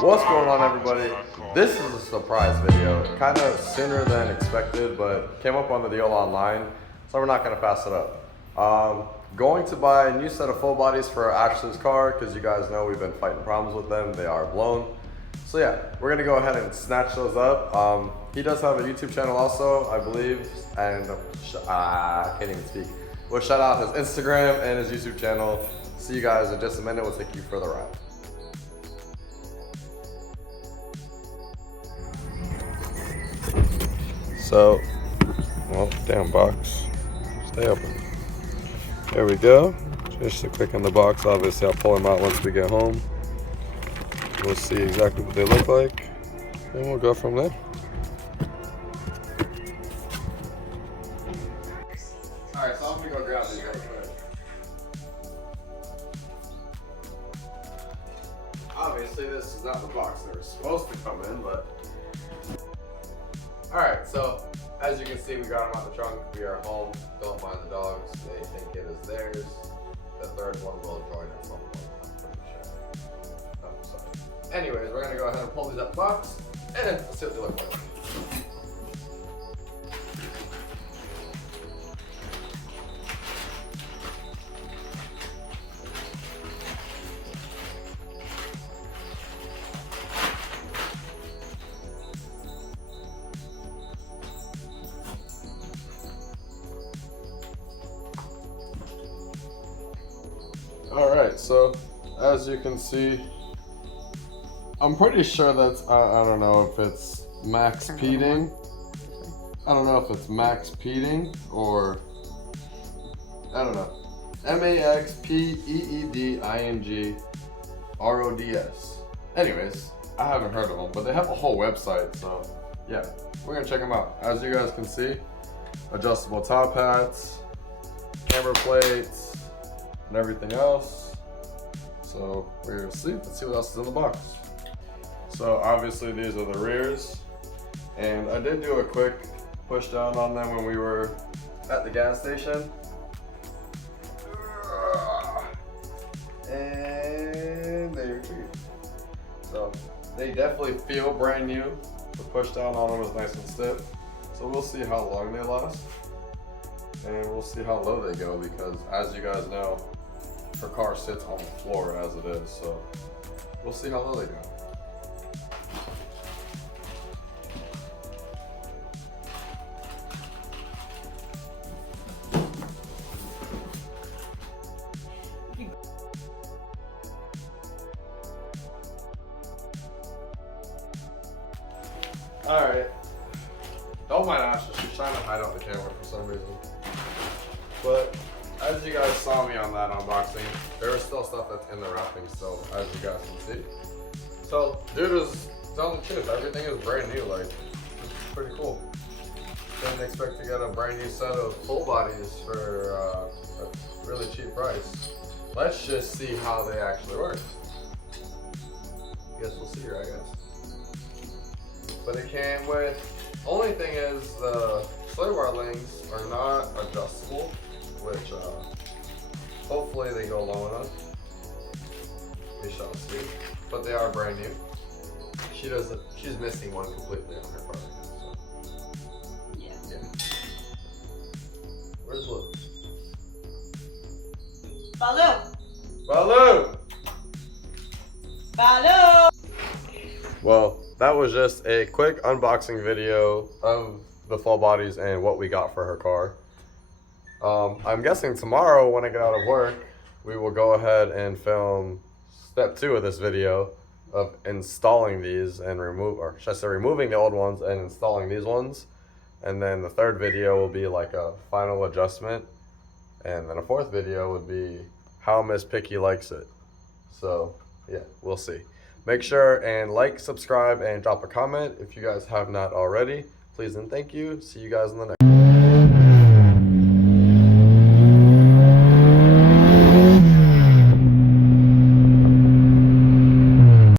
What's going on, everybody? This is a surprise video, kind of sooner than expected, but came up on the deal online, so we're not going to pass it up. Going to buy a new set of full bodies for Ashley's car, because you guys know we've been fighting problems with them. They are blown. So yeah, we're going to go ahead and snatch those up. He does have a YouTube channel also, I believe, and I can't even speak. We'll shout out his Instagram and his YouTube channel. See you guys in just a minute. We'll take you for the ride. So, well, damn box, stay open. There we go. Just to click on the box. Obviously, I'll pull them out once we get home. We'll see exactly what they look like, and we'll go from there. All right, so I'm gonna go grab these real quick. Obviously, this is not the box they were supposed to come in, but. All right, so as you can see, we got them out the trunk. We are home. Don't mind the dogs. They think it is theirs. The third one will join at some point, I'm pretty sure. I'm sorry. Anyways, we're gonna go ahead and pull these out the box, and let's see what they look like. Alright, so as you can see, I'm pretty sure that's, I don't know if it's maxpeeding. I don't know if it's maxpeeding or, I don't know. maxpeedingrods. Anyways, I haven't heard of them, but they have a whole website, so yeah, we're gonna check them out. As you guys can see, adjustable top hats, camber plates, and everything else. So we're gonna see. Let's see what else is in the box. So obviously these are the rears, and I did do a quick push down on them when we were at the gas station, and they retreat. So they definitely feel brand new. The push down on them was nice and stiff. So we'll see how long they last, and we'll see how low they go, because as you guys know, her car sits on the floor as it is, so we'll see how low they go. Alright, don't mind Ashley, she's trying to hide out the camera for some reason. But as you guys saw me on that unboxing, there is still stuff that's in the wrapping still, as you guys can see. So, dude is telling the truth. Everything is brand new. Like, it's pretty cool. Didn't expect to get a brand new set of full bodies for a really cheap price. Let's just see how they actually work. Guess we'll see here, I guess. But it came with, only thing is the sway bar links are not adjustable, which hopefully they go low enough. We shall see. But they are brand new. She's missing one completely on her car right now, so. Yeah. Where's Blue? Baloo! Well, that was just a quick unboxing video of the full bodies and what we got for her car. I'm guessing tomorrow when I get out of work, we will go ahead and film step 2 of this video of installing these and removing the old ones and installing these ones. And then the third video will be like a final adjustment. And then a fourth video would be how Miss Picky likes it. So yeah, we'll see. Make sure and like, subscribe, and drop a comment if you guys have not already. Please and thank you. See you guys in the next one.